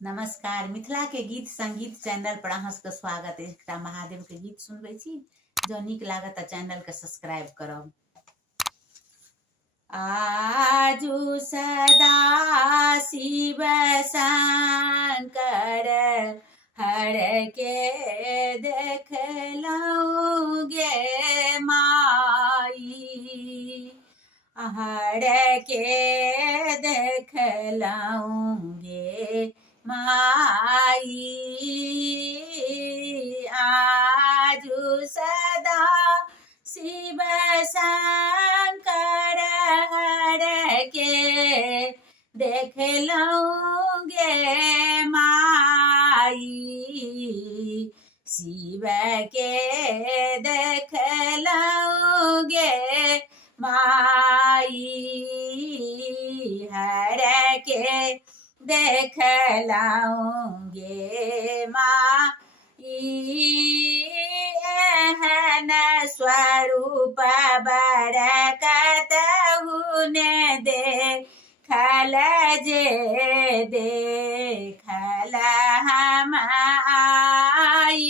नमस्कार। मिथिला के गीत संगीत चैनल पर अहाँ सबके स्वागत है। एकटा महादेव के गीत सुनबे छी। जो नीक लागत चैनल के सब्सक्राइब करब। आजू सदा शिव शंकर हर के देखलौं गे माई, हर के देखलौं गे माई। आजू सदा शिव शंकर हर के देखलौं गे माई, शिव के देखलौं गे माई, हर के देखलौं गे माई। एहन स्वरूप बड़ कतहु ने देखल, जे देखल हम आई।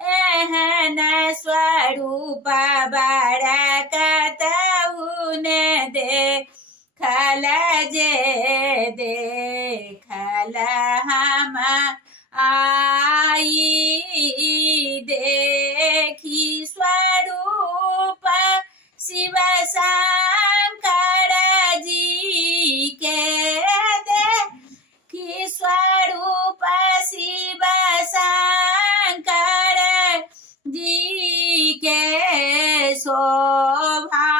एहन स्वरूप बड़ कतहु ने देखल, जे देखल हम आई। देखी स्वरूप शिव शंकर जी के, देखी स्वरूप शिव शंकर जी के, शोभा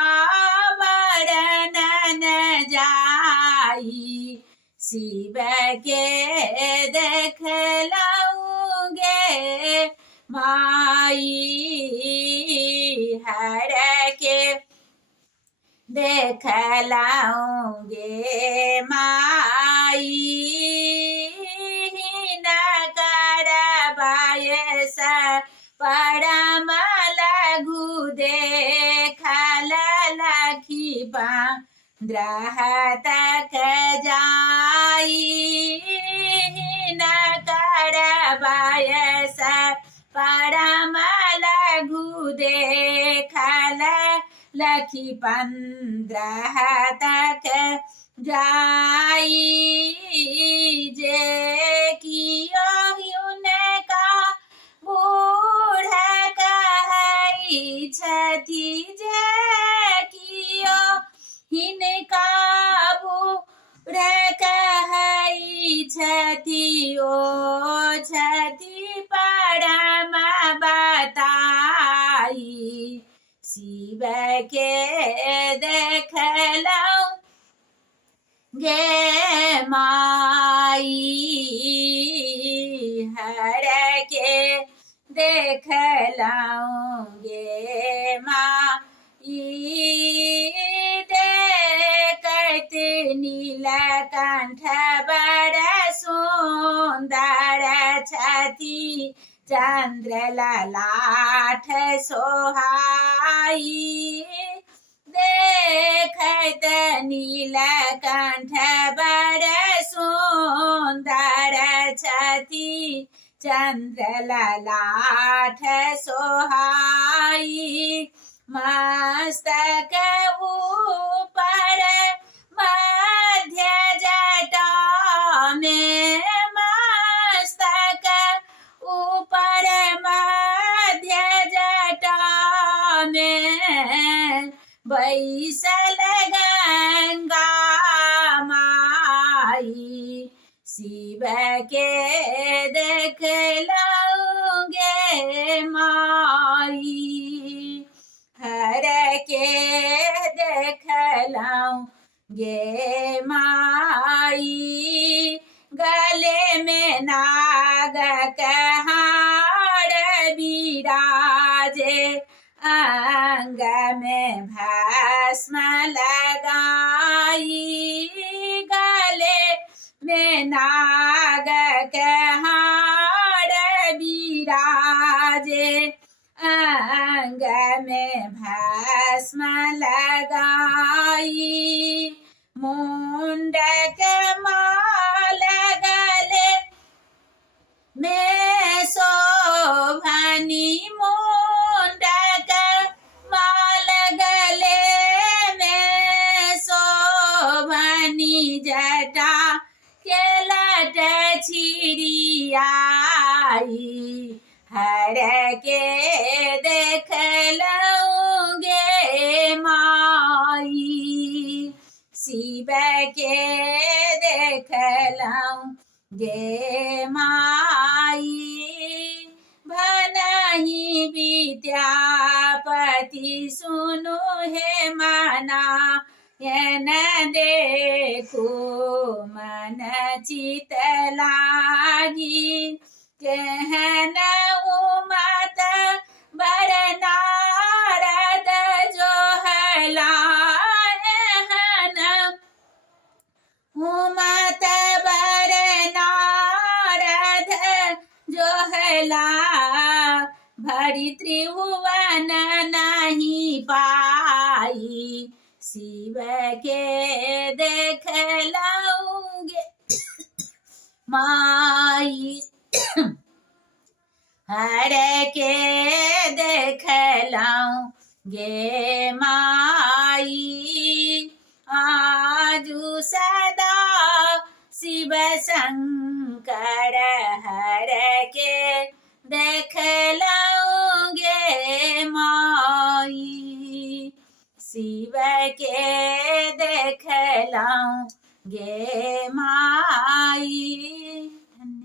वर्णन जाई। शिव के देखलौं गे माई, हर के देखलौं गे माई। हिनकर बयस परम लघु देखल, लखी पंद्रह तक जाई। हिनकर बयस परम लघु देखल, लखी पंद्रह तक जाई। जे कियो हुनका बूढ़ कहै छथि, जे कियो हिनका बूढ़ कहै छथि, ओ छथि परम बताई। शिव के देखलौं गे माई, हर के देखलौं गे माई। देखत नीलकंठ बड़ सुंदर छथि, चंद्र ललाट सोहाई। देखत नीलकंठ बड़ सुंदर छथि, चंद्र ललाट सोहाई। मस्तक ऊपर मध्य जटा में, मस्तक ऊपर मध्य जटा में, बैसल गंगा माई। शिव के देखलौं गे माई, हर के देखलौं गे माई। गले में नाग हार बिराजे, अंग में भस्म लगाई। गले में नाग हार बिराजे, अंग में भस्म लगाई। मुंडक माल छिड़ियाई हर के देखलौगे माई शिव के देखलौगे माई भनहि विद्यापति सुनु हे मना यन देखो मन चित लागी कहन उमत बर नारद जोहला एहन उमत बर नारद जोहला भरी त्रिभुवन नहीं पाई शिव के देखलौगे माई हर के देखलौगे माई आजु सदा शिव शंकर हर के देखलौगे माई शिव के देखलौगे माई।